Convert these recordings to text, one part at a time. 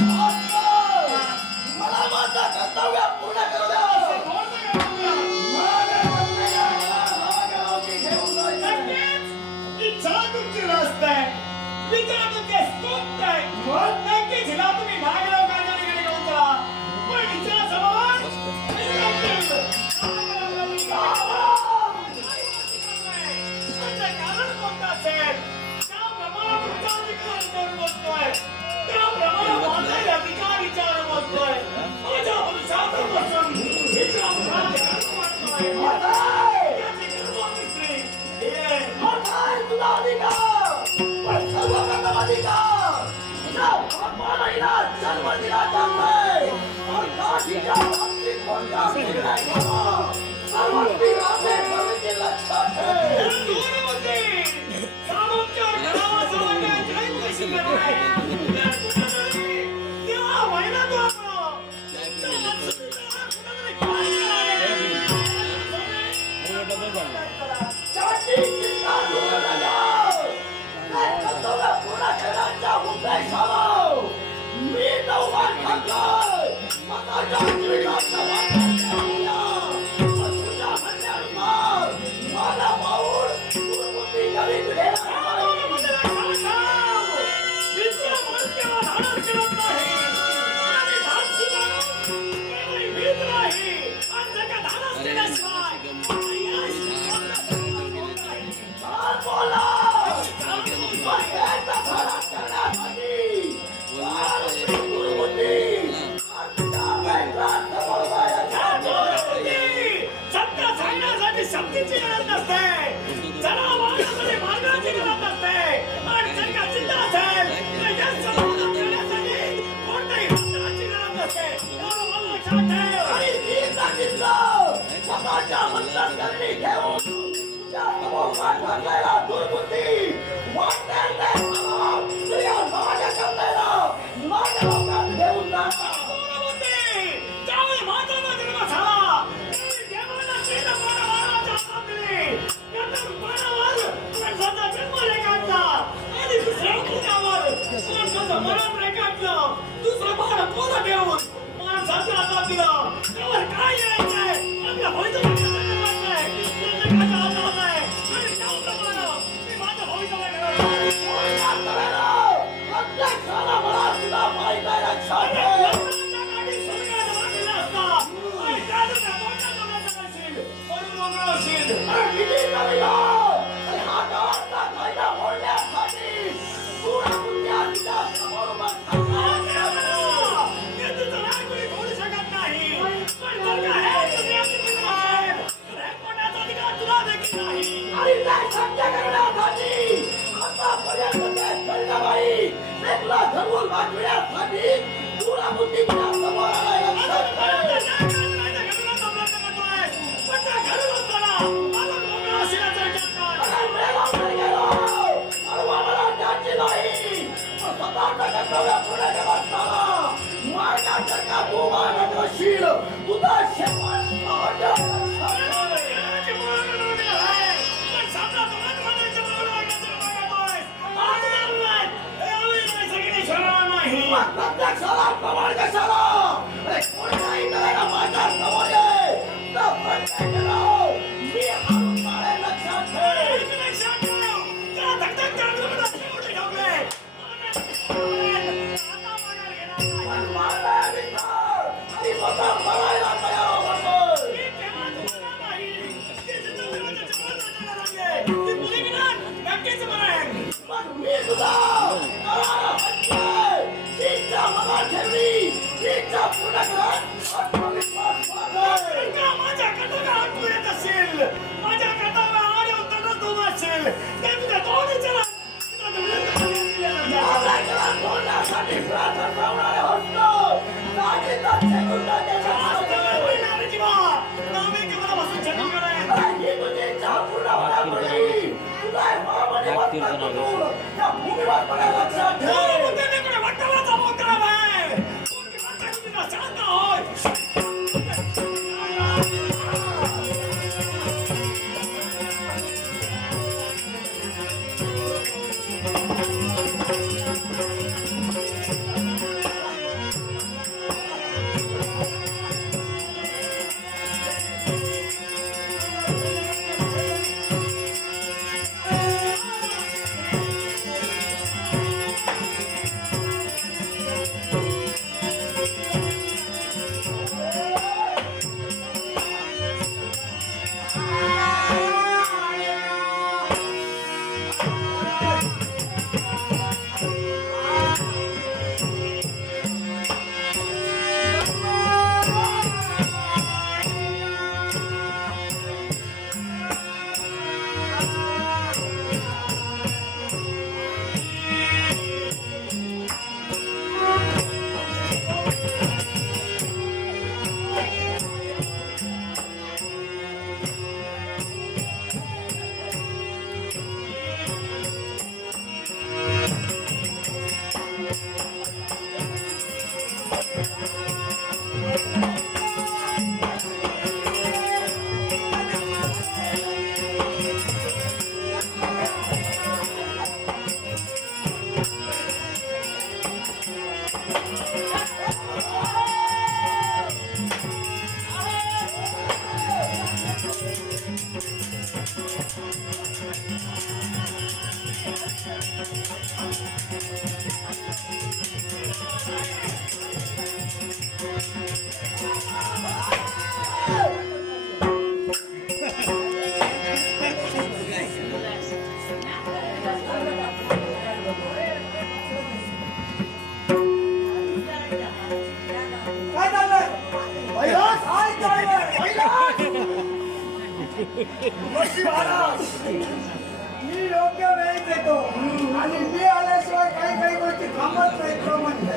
मला माझं कर्तव्य पूर्ण करू द्या. इच्छा तुमची रास्त आहे, विचार तुमचे स्तोत्र आहे. नक्की जिला तुम्ही नागराव काकांकडे घेऊन जा. पण विचार समान कारण कोणतं असेल त्याप्रमाणे तुमचा अधिकार करून बसतोय, त्याप्रमाणे माझा अधिकार विचार बसतोय. माझ्या पुरुषार्थापासून विचार तुला अधिकार पण सर्व प्रथम अधिकार तुझ्या बापाला जन्म दिला जातोय. तिच्या बाबतीत कोणता निर्णय घ्यावा सर्वस्वी आपले भविष्य लक्षात ठेव. मी नववान खातोय आता तुझ्या म्हणण्यानुसार मला पाहून दुर्बुद्धी करीत गेला. शक्तीची गरज नसते, जरा मार्गामध्ये मार्गाची गरज नसते. आणि जर का चिंता असेल तर या समाधान करण्यासाठी कोणत्याही मंत्राची गरज नसते. एवढं मला लक्षात ठेव. आणि मी सांगितलं स्वतःच्या मंत्राची घेऊन तुझ्या समोर घातलेला दुर्बुद्धी वाटण्याने स्त्रिया माझ्या करलेला माझ्या लोकात घेऊन जाणार. त्यावेळी माझा जन्म झाला त्यावेळी देवाला श्रीला मानवाचा शाप दिली. नंतर मानवावर माणसाचा जन्म रेखाटला आणि दुसऱ्या मुलावर माणसाचं मरण रेखाटलं. दुसरं बाळ पोरं घेऊन माणसाचं हातात दिलं. त्यावर काय लिहायचंय आपल्या भविष्यात कसं ठरवायचंय प्रत्येकाच्या हातात आहे. आणि त्याप्रमाणे मी माझं भविष्य घडवलं. प्रत्येकाला मला तुला माहित आहे लक्षात ठेव. काय चाललंय कैलास? काय चाललंय कैलास? बशी महाराज, मी योग्य वेळेत येतो आणि मी आल्याशिवाय काही काही गोष्टी थांबत नाहीत तो म्हणते.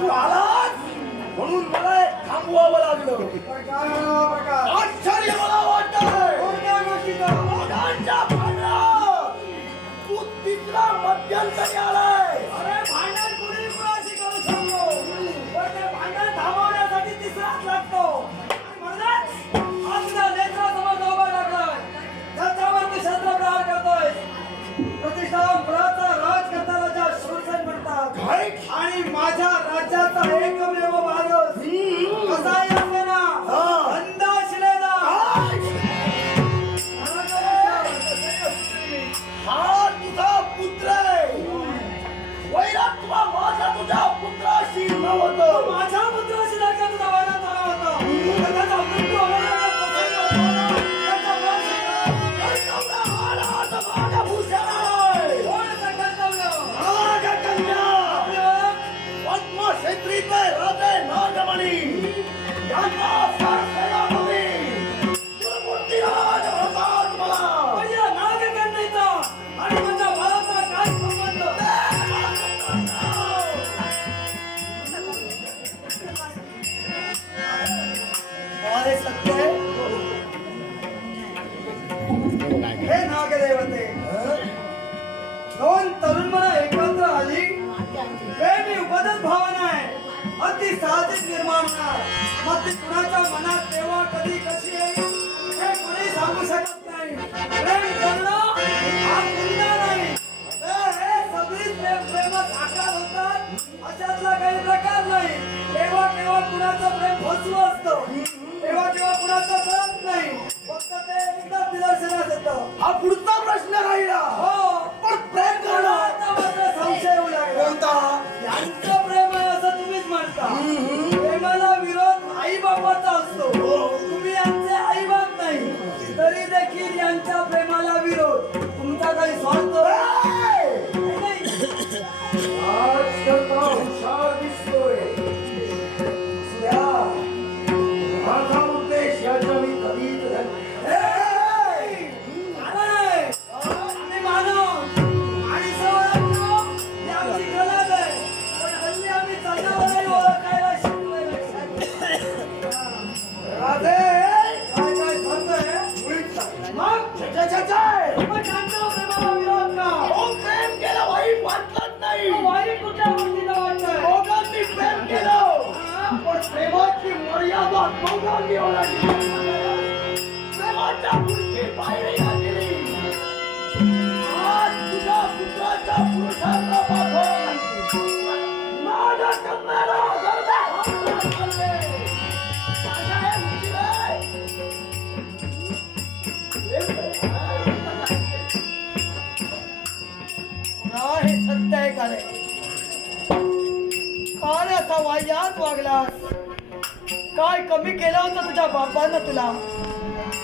तू आलास म्हणून मला एक थांबवावं लागलं. पण काय म्हणावं प्रकाश? आश्चर्य मला वाटतंय. कोणत्या गोष्टीचं? ओढांच्या भांडणात तू तिसरा मध्यंतरी आलाय. अरे भांडण कुणी कुणाशी करू शकतो, पण ते भांडण थांबवण्यासाठी तिसराच लागतो. महाराज, आपल्या नेत्रासमोर उभा लागलाय, त्याच्यावर तू शस्त्रप्रहार करतोय. प्रतिष्ठान पुराचा राज करता राजा शूरसेन म्हणतात. आणि माझ्या राज्याचा एकमेव माणूस कसाही असे ना, अंधा शिलेदार. हा तुझा पुत्र आहे. वैरात तुला माझ्या तुझ्या पुत्राशी नव्हतं. माझ्या पुत्राशी नाही तुझा वैरात आला होता. तर त्याचा मृत्यू होण्याचा प्रसंग होता. त्याचा कर्तव्य आला आता माझ्या भूषणाला. कोणाचं कर्तव्य? नागकन्या. पद्मक्षेत्रीचे राजे नागमणी यांना सेनापती दुर्बुद्धीराज म्हणतात मला. माझ्या नागकन्येचा आणि माझ्या बाळाचा काय संबंध? अरे सत्य हे नागदेवते, दोन तरुण मला एकत्र आली. प्रेमी उपदत भावना आहे, अति साहजिक निर्माण होणार. मग ती कुणाच्या मनात तेव्हा कधी कशी येईल हे कोणी सांगू शकत नाही. प्रेम करणं हा गुन्हा नाही. हे सगळीच प्रेमात आकार होतात अशातला काही प्रकार नाही. तेव्हा केव्हा कुणाचं प्रेम फसवं असतं, तेव्हा केव्हा कुणाचं कळत नाही. फक्त ते एकदा निदर्शनास येतं. हा पुढचा प्रश्न राहिला. हो, पण प्रेम करणं आता मात्र संशय येऊ लागला. कोणता? यांचं प्रेम आहे असं तुम्हीच म्हणता. प्रेमाला विरोध आई बापाचा असतो. तुम्ही यांचे आई बाप नाही, तरी देखील यांच्या प्रेमाला विरोध. तुमचा काही स्वार्थ नाही. आज करता हुशार दिसतोय. माझा उद्देश याच्या मी कधीच आम्ही मानव आणि सवलतो ही आमची गरज आहे. पण हल्ली आम्ही जनावरही ओळखायला शिकलोय. राधे काय काय सांगतोय मग? मग त्यांच्या प्रेमाला विरोध का? प्रेम केलं वाईट वाटलंच नाही. वाईट कुठल्या गोष्टीला वाटतंय? दोघांनी प्रेम केलं, पण प्रेमाची मर्यादा दोघांनी ओलांडली. प्रेमाच्या पुढची पायरी घातली. आज तुझ्या पुत्राच्या पुरुषार्थापासून माझ्या कन्याला गर्भ घालले. माझ्या हे मुलीला हे सत्य आहे का रे? काय असा वाह्यात वागलास? काय कमी केलं होतं तुझ्या बापानं तुला?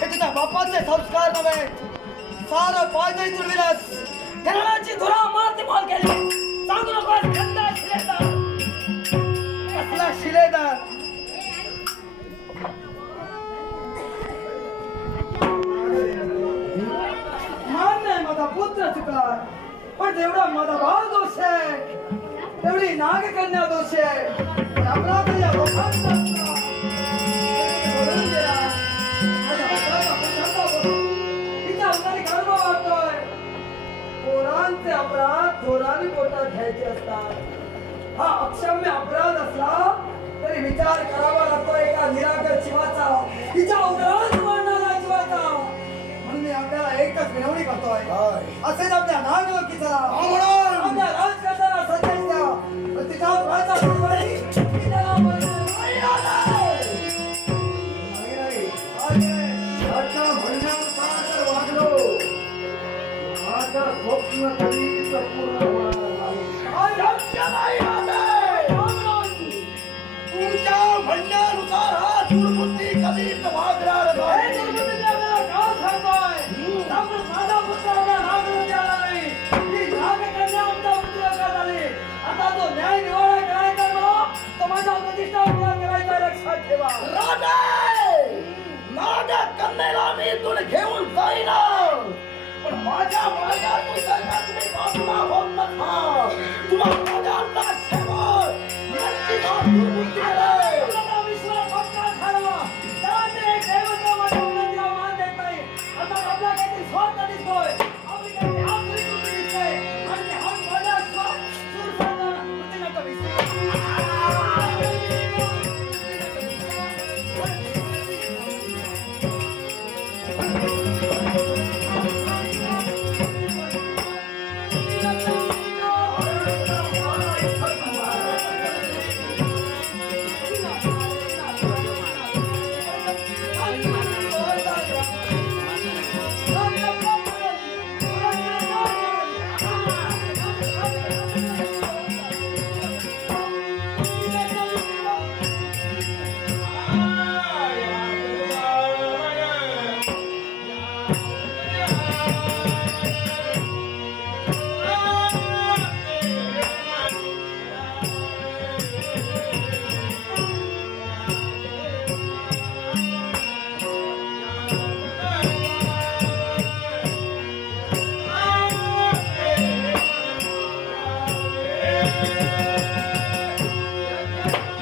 हे तुझ्या बापाचे संस्कार नव्हे, सारं पायदळी तुडविलास. घराण्याची धुरा मारती माल केली. सांगू नकोस गंदा शिलेदार. कसला शिलेदार? मान्य आहे माझा पुत्र चुकला, पण तेवढा माझा भाव दोष आहे, तेवढी नागकन्या दोष आहे. अपराध या लोकांचा असला. बोलून गेला. माझ्या पुत्राचा पुत्राचा बोलून तिच्या अंगाने गर्व वाटतोय. पोरांचे अपराध थोरांनी पोटात घ्यायचे असतात. हा अक्षम्य अपराध असला तरी विचार करावा लागतो एका निरागर जीवाचा, तिच्या उदरात मारणारा जीवाचा. म्हणून मी आपल्याला एकच विनवणी करतोय, असेच आपल्या नागलोकीचा आपल्या राजकारणाला सत्तेच द्या. तिच्या रे.